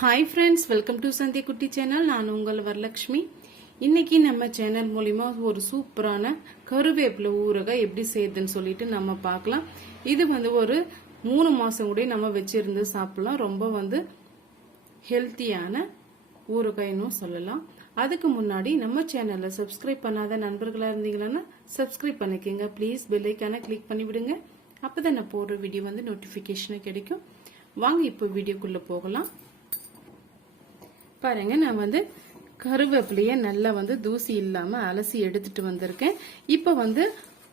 Hi friends welcome to சந்தி குட்டி channel நான் உங்கள் வரலட்சுமி. இன்னைக்கு நம்ம சேனல் மூலிமா ஒரு சூப்பரான கருவேப்பிலை ஊறுகாய் எப்படி செய்யுதுன்னு சொல்லிட்டு நம்ம பார்க்கலாம். இது வந்து ஒரு மூணு மாசம் கூட நம்ம வச்சிருந்து சாப்பிடலாம். ரொம்ப வந்து ஹெல்த்தியான ஊறுகாய்னு சொல்லலாம். அதுக்கு முன்னாடி நம்ம சேனலை சப்ஸ்கிரைப் பண்ணாத நண்பர்களாக இருந்தீங்கன்னா சப்ஸ்கிரைப் பண்ணிக்கோங்க. ப்ளீஸ் பெல்லைக்கான கிளிக் பண்ணிவிடுங்க. அப்போ தான் நான் போடுற வீடியோ வந்து நோட்டிஃபிகேஷனும் கிடைக்கும். வாங்க இப்போ வீடியோக்குள்ளே போகலாம். பாருங்க நான் வந்து கருவேப்பிலையே நல்லா வந்து தூசி இல்லாம அலசி எடுத்துட்டு வந்திருக்கேன். இப்போ வந்து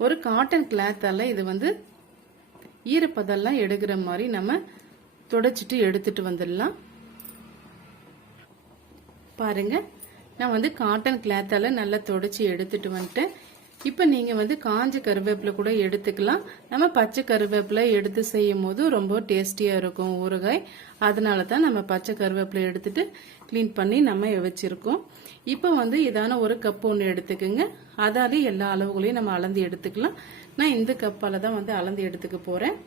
ஒரு காட்டன் கிளாத்தால இது வந்து ஈரப்பதெல்லாம் எடுக்கிற மாதிரி நம்ம தொடச்சிட்டு எடுத்துட்டு வந்துடலாம். பாருங்க நான் வந்து காட்டன் கிளாத்தால நல்லா தொடச்சி எடுத்துட்டு வந்துட்டேன். இப்போ நீங்கள் வந்து காஞ்ச கருவேப்பிலை கூட எடுத்துக்கலாம். நம்ம பச்சை கருவேப்பிலை எடுத்து செய்யும் போது ரொம்ப டேஸ்டியாக இருக்கும் ஊறுகாய். அதனால தான் நம்ம பச்சை கருவேப்பிலை எடுத்துட்டு க்ளீன் பண்ணி நம்ம வச்சிருக்கோம். இப்போ வந்து இதான ஒரு கப் ஒன்று எடுத்துக்கோங்க. அதாலே எல்லா அளவுகளையும் நம்ம அளந்து எடுத்துக்கலாம். நான் இந்த கப்பால் தான் வந்து அளந்து எடுத்துக்க போகிறேன்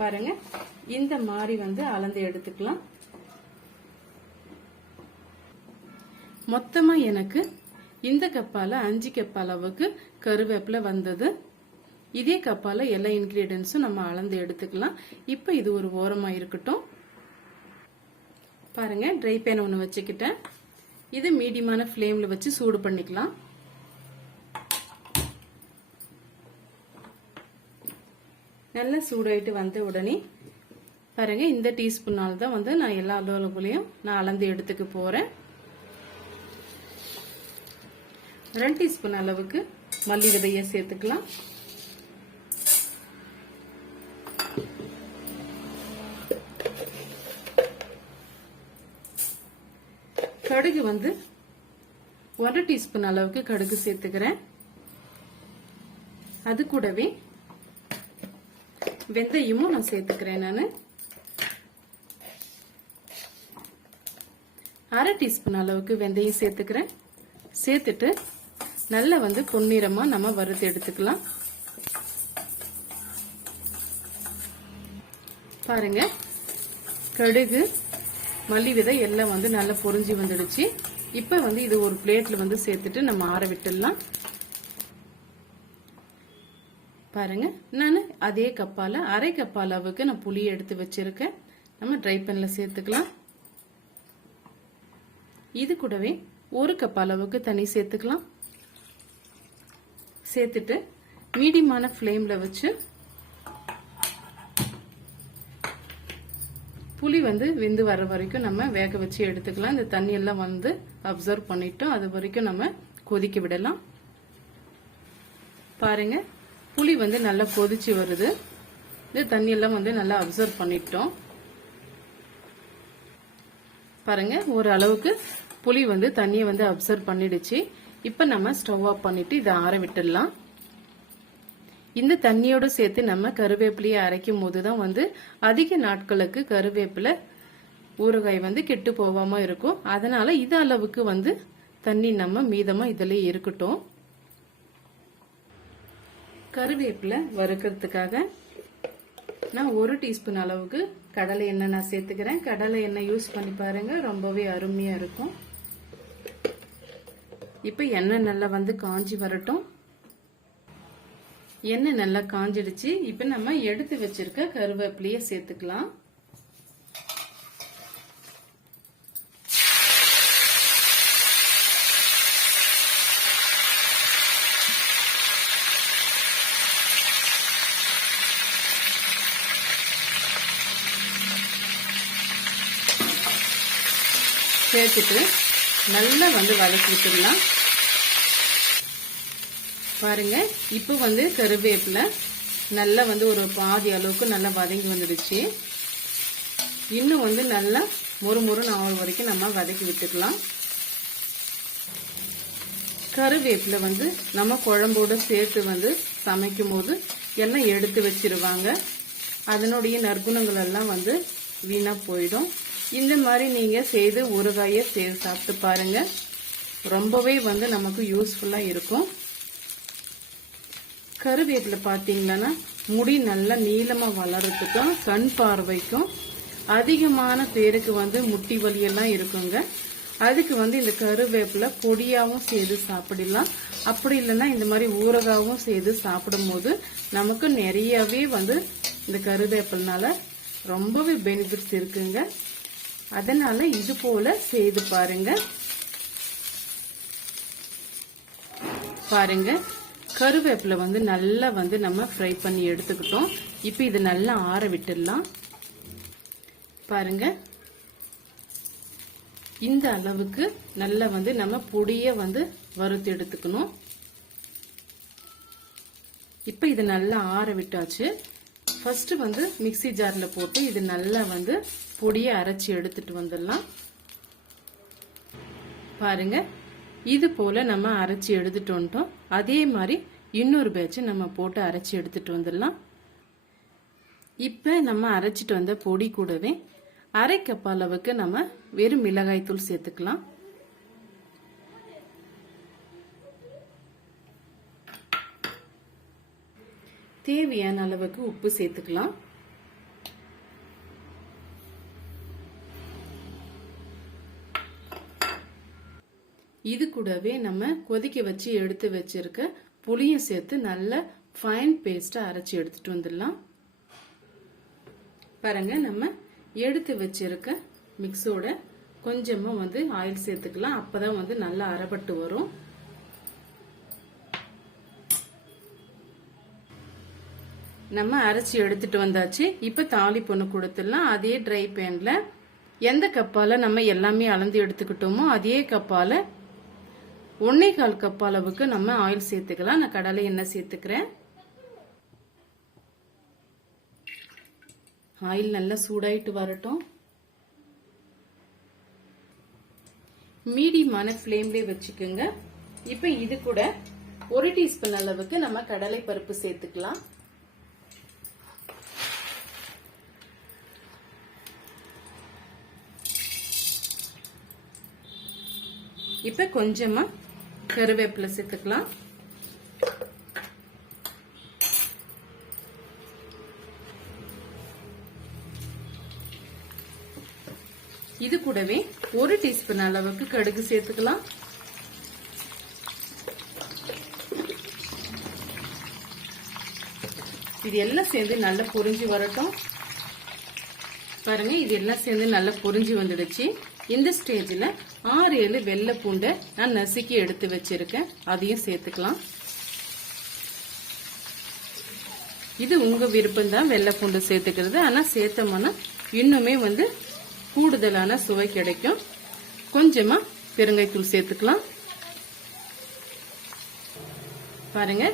பாருங்க. இந்த மாதிரி வந்து அளந்து எடுத்துக்கலாம். மொத்தமாக எனக்கு இந்த கப்பால் அஞ்சு கப் அளவுக்கு கருவேப்பிலை வந்தது. இதே கப்பால் எல்லா இன்க்ரீடியன்ஸும் நம்ம அளந்து எடுத்துக்கலாம். இப்போ இது ஒரு ஓரமாக இருக்கட்டும். பாருங்க ட்ரை பேன் ஒன்று வச்சுக்கிட்டேன். இது மீடியமான ஃப்ளேமில் வச்சு சூடு பண்ணிக்கலாம். நல்லா சூடாயிட்டு வந்த உடனே பாருங்க இந்த டீஸ்பூனால் தான் வந்து நான் எல்லா அளவுகளையும் நான் அளந்து எடுத்துக்க போகிறேன் ரெண்டு டீஸ்பூன் அளவுக்கு மல்லி விதைய சேர்த்துக்கலாம். கடுகு வந்து ஒன்றரை டீஸ்பூன் அளவுக்கு கடுகு சேர்த்துக்கிறேன். அது கூடவே வெந்தயமும் நான் சேர்த்துக்கிறேன் நான். அரை டீஸ்பூன் அளவுக்கு வெந்தயம் சேர்த்துக்கிறேன். சேர்த்துட்டு நல்லா வந்து பொன்னிறமா நம்ம வறுத்து எடுத்துக்கலாம். பாருங்க கடுகு மல்லி விதை எல்லாம் வந்து நல்லா பொறிஞ்சி வந்துடுச்சு. இப்ப வந்து இது ஒரு பிளேட்ல வந்து சேர்த்துட்டு நம்ம ஆற விட்டுடலாம். பாருங்க நான் அதே கப்பால அரை கப் அளவுக்கு நான் புளியை எடுத்து வச்சிருக்கேன். நம்ம ட்ரை பேன்ல சேர்த்துக்கலாம். இது கூடவே ஒரு கப் அளவுக்கு தண்ணி சேர்த்துக்கலாம். சேர்த்துட்டு மீடியமான ஃப்ளேமில் வச்சு புளி வந்து வெந்து வர வரைக்கும் நம்ம வேக வச்சு எடுத்துக்கலாம். இந்த தண்ணி எல்லாம் வந்து அப்சர்வ் பண்ணிட்டோம். அது வரைக்கும் நம்ம கொதிக்க விடலாம். பாருங்க புளி வந்து நல்லா கொதிச்சு வருது. இந்த தண்ணி எல்லாம் வந்து நல்லா அப்சர்வ் பண்ணிட்டோம். பாருங்க ஒரு அளவுக்கு புளி வந்து தண்ணியை வந்து அப்சர்வ் பண்ணிடுச்சு. இப்போ நம்ம ஸ்டவ் ஆஃப் பண்ணிட்டு இதை ஆற விட்டுடலாம். இந்த தண்ணியோட சேர்த்து நம்ம கருவேப்பிலையை அரைக்கும் போதுதான் வந்து அதிக நாட்களுக்கு கருவேப்பிலை ஊறுகாய் வந்து கெட்டு போகாமல் இருக்கும். அதனால இது அளவுக்கு வந்து தண்ணி நம்ம மீதமாக இதில் இருக்கட்டும். கருவேப்பிலை வறுக்கிறதுக்காக நான் ஒரு டீஸ்பூன் அளவுக்கு கடலை எண்ணெய் நான் சேர்த்துக்கிறேன். கடலை எண்ணெய் யூஸ் பண்ணி பாருங்கள் ரொம்பவே அருமையாக இருக்கும். இப்போ எண்ணெய் நல்லா வந்து காஞ்சி வரட்டும். எண்ணெய் நல்லா காஞ்சிடுச்சு. இப்போ நம்ம எடுத்து வச்சிருக்க கருவேப்பிலையை சேர்த்துக்கலாம். சேர்த்துட்டு நல்லா வந்து வதக்கி விட்டுடலாம் பாருங்க இப்போ வந்து கருவேப்பிலை நல்லா வந்து ஒரு பாதி அளவுக்கு நல்லா வதங்கி வந்துடுச்சு. இன்னும் வந்து நல்லா மொறு மொறுன்னு ஆகிற வரைக்கும் நம்ம வதக்கி விட்டுக்கலாம். கருவேப்பிலை வந்து நம்ம குழம்போட சேர்த்து வந்து சமைக்கும் போது எல்லாம் எடுத்து வச்சிருவாங்க. அதனுடைய நற்குணங்கள் எல்லாம் வந்து வீணாக போயிடும். இந்த மாதிரி நீங்கள் செய்து ஊறுகாயை செய்து சாப்பிட்டு பாருங்கள் ரொம்பவே வந்து நமக்கு யூஸ்ஃபுல்லாக இருக்கும். கருவேப்பிலை பார்த்தீங்கன்னா முடி நல்லா நீளமா வளர்றதுக்கும் கண் பார்வைக்கும் அதிகமான பேருக்கு வந்து முட்டி வலியெல்லாம் இருக்குங்க. அதுக்கு வந்து இந்த கருவேப்பிலை பொடியாகவும் செய்து சாப்பிடலாம். அப்படி இல்லைன்னா இந்த மாதிரி ஊறகாவும் செய்து சாப்பிடும்போது நமக்கு நிறையவே வந்து இந்த கருவேப்பிலனால ரொம்பவே பெனிஃபிட்ஸ் இருக்குங்க. அதனால இது போல செய்து பாருங்க. பாருங்க. கருவேப்பிலை வந்து நல்லா வந்து நம்ம ஃப்ரை பண்ணி எடுத்துக்கிட்டோம். இப்போ இது நல்லா ஆற விட்டுடலாம். பாருங்க. இந்த அளவுக்கு நல்லா வந்து நம்ம பொடிய வந்து வறுத்து எடுத்துக்கணும். இப்போ இது நல்லா ஆற விட்டாச்சு. ஃபஸ்ட்டு வந்து மிக்ஸி ஜாரில் போட்டு இது நல்லா வந்து பொடியை அரைச்சி எடுத்துட்டு வந்துடலாம். பாருங்கள் இது போல நம்ம அரைச்சி எடுத்துட்டு வந்துட்டோம். அதே மாதிரி இன்னொரு பேட்ச் நம்ம போட்டு அரைச்சி எடுத்துட்டு வந்துடலாம். இப்போ நம்ம அரைச்சிட்டு வந்த பொடி கூடவே அரை கப் அளவுக்கு நம்ம வெறும் மிளகாய் தூள் சேர்த்துக்கலாம். தேவையான அளவுக்கு உப்பு சேர்த்துக்கலாம். இது கூடவே நம்ம கொதிக்க வச்சு எடுத்து வச்சிருக்க புளியும் சேர்த்து நல்ல ஃபைன் பேஸ்டா அரைச்சி எடுத்துட்டு வந்துடலாம். பாருங்க நம்ம எடுத்து வச்சிருக்க மிக்ஸோட கொஞ்சமா வந்து ஆயில் சேர்த்துக்கலாம். அப்பதான் வந்து நல்லா அரைப்பட்டு வரும். நம்ம அரைச்சி எடுத்துட்டு வந்தாச்சு. இப்ப தாலி பொண்ணு கொடுத்துடலாம். அதே ட்ரை பேன்ல எந்த கப்பால நம்ம எல்லாமே அளந்து எடுத்துக்கிட்டோமோ அதே கப்பால ஒன்னே கால் கப் அளவுக்கு நம்ம ஆயில் சேர்த்துக்கலாம். நான் கடலை எண்ணெய் சேர்த்துக்கிறேன். ஆயில் நல்லா சூடாயிட்டு வரட்டும். மீடியமான ஃப்ளேம்லேயே வச்சுக்கோங்க. இப்போ இது கூட ஒரு டீஸ்பூன் அளவுக்கு நம்ம கடலை பருப்பு சேர்த்துக்கலாம். இப்போ கொஞ்சமாக கருவேப்பிலை சேர்த்துக்கலாம். இது கூடவே ஒரு டீஸ்பூன் அளவுக்கு கடுகு சேர்த்துக்கலாம். இது எல்லாம் சேர்ந்து நல்லா பொரிஞ்சு வரட்டும். பாருங்க இது எல்லாம் சேர்ந்து நல்லா பொரிஞ்சு வந்துடுச்சு. இந்த ஸ்டேஜில் ஆறு ஏழு வெள்ளை பூண்டை நான் நசுக்கி எடுத்து வச்சிருக்கேன். அதையும் சேர்த்துக்கலாம். இது உங்கள் விருப்பம் தான் வெள்ளை பூண்டு சேர்த்துக்கிறது. ஆனால் சேர்த்தோம்னா இன்னுமே வந்து கூடுதலான சுவை கிடைக்கும். கொஞ்சமாக பெருங்காய்த்தூள் சேர்த்துக்கலாம். பாருங்க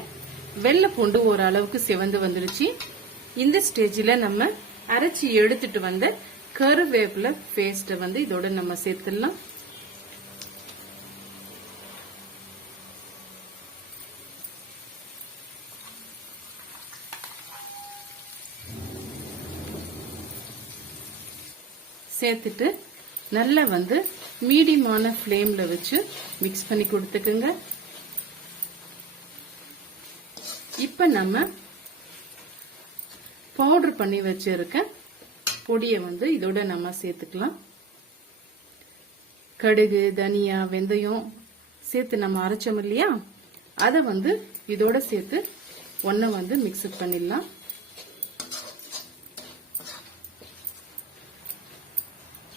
வெள்ளை பூண்டு ஓரளவுக்கு சிவந்து வந்துருச்சு. இந்த ஸ்டேஜில் நம்ம அரைச்சி எடுத்துட்டு வந்த கருவேப்பில பேஸ்ட்டை வந்து இதோட நம்ம சேர்த்துடலாம். சேர்த்துட்டு நல்லா வந்து மீடியமான ஃப்ளேமில் வச்சு மிக்ஸ் பண்ணி கொடுத்துக்குங்க. இப்ப நம்ம பவுடர் பண்ணி வச்சிருக்க பொடியை வந்து இதோட நம்ம சேர்த்துக்கலாம். கடுகு தனியா வெந்தயம் சேர்த்து நம்ம அரைச்சோம் இல்லையா? அதை வந்து இதோட சேர்த்து ஒன்றை வந்து மிக்ஸ் பண்ணிடலாம்.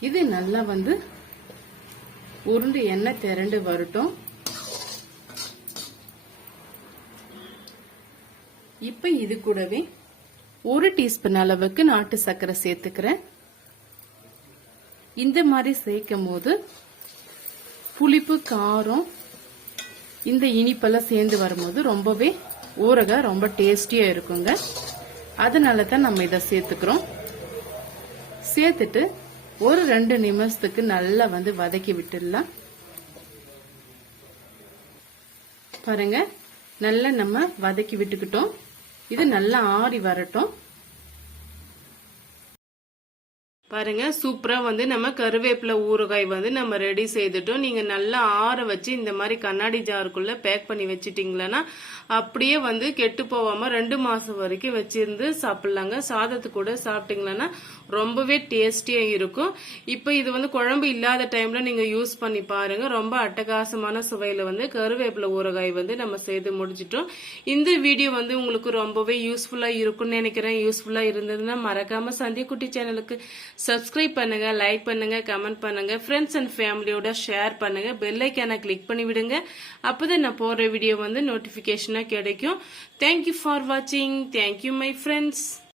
இது நல்லா வந்து உருண்டு எண்ணெய் திரண்டு வரட்டும். இப்ப இது கூடவே ஒரு டீஸ்பூன் அளவுக்கு நாட்டு சர்க்கரை சேர்த்துக்கிறேன். இந்த மாதிரி சேர்க்கும் போது புளிப்பு காரம் இந்த இனிப்பெல்லாம் சேர்ந்து வரும்போது ரொம்பவே ஊறக ரொம்ப டேஸ்டியா இருக்குங்க. அதனால தான் நம்ம இதை சேர்த்துக்கிறோம். சேர்த்துட்டு ஒரு ரெண்டு நிமிஷத்துக்கு நல்லா வந்து வதக்கி விட்டுடலாம். பாருங்க நல்லா நம்ம வதக்கி விட்டுக்கிட்டோம். இது நல்லா ஆறி வரட்டும். பாருங்க சூப்பரா வந்து நம்ம கருவேப்பிலை ஊறுகாய் வந்து நம்ம ரெடி செய்துட்டோம். நீங்க நல்லா ஆற வச்சு இந்த மாதிரி கண்ணாடி ஜாருக்குள்ள பேக் பண்ணி வச்சிட்டீங்களன்னா அப்படியே வந்து கெட்டு போகாம ரெண்டு மாசம் வரைக்கும் வச்சிருந்து சாப்பிடலாங்க. சாதத்து கூட சாப்பிட்டீங்களன்னா ரொம்பவே டேஸ்டியா இருக்கும். இப்போ இது வந்து குழம்பு இல்லாத டைம்ல நீங்க யூஸ் பண்ணி பாருங்க. ரொம்ப அட்டகாசமான சுவையில வந்து கருவேப்பிலை ஊறுகாய் வந்து நம்ம செய்து முடிச்சிட்டோம். இந்த வீடியோ வந்து உங்களுக்கு ரொம்பவே யூஸ்ஃபுல்லா இருக்கும்னு நினைக்கிறேன். யூஸ்ஃபுல்லா இருந்ததுன்னா மறக்காம சந்திய குட்டி சேனலுக்கு சப்ஸ்கிரைப் பண்ணுங்க லைக் பண்ணுங்க கமெண்ட் பண்ணுங்க. ஃப்ரெண்ட்ஸ் அண்ட் ஃபேமிலியோட ஷேர் பண்ணுங்க. பெல்லைக்கான கிளிக் பண்ணி விடுங்க. அப்பதான் நான் போடுற வீடியோ வந்து நோட்டிபிகேஷனா கிடைக்கும். தேங்க்யூ ஃபார் வாட்சிங் தேங்க்யூ மை ஃப்ரெண்ட்ஸ்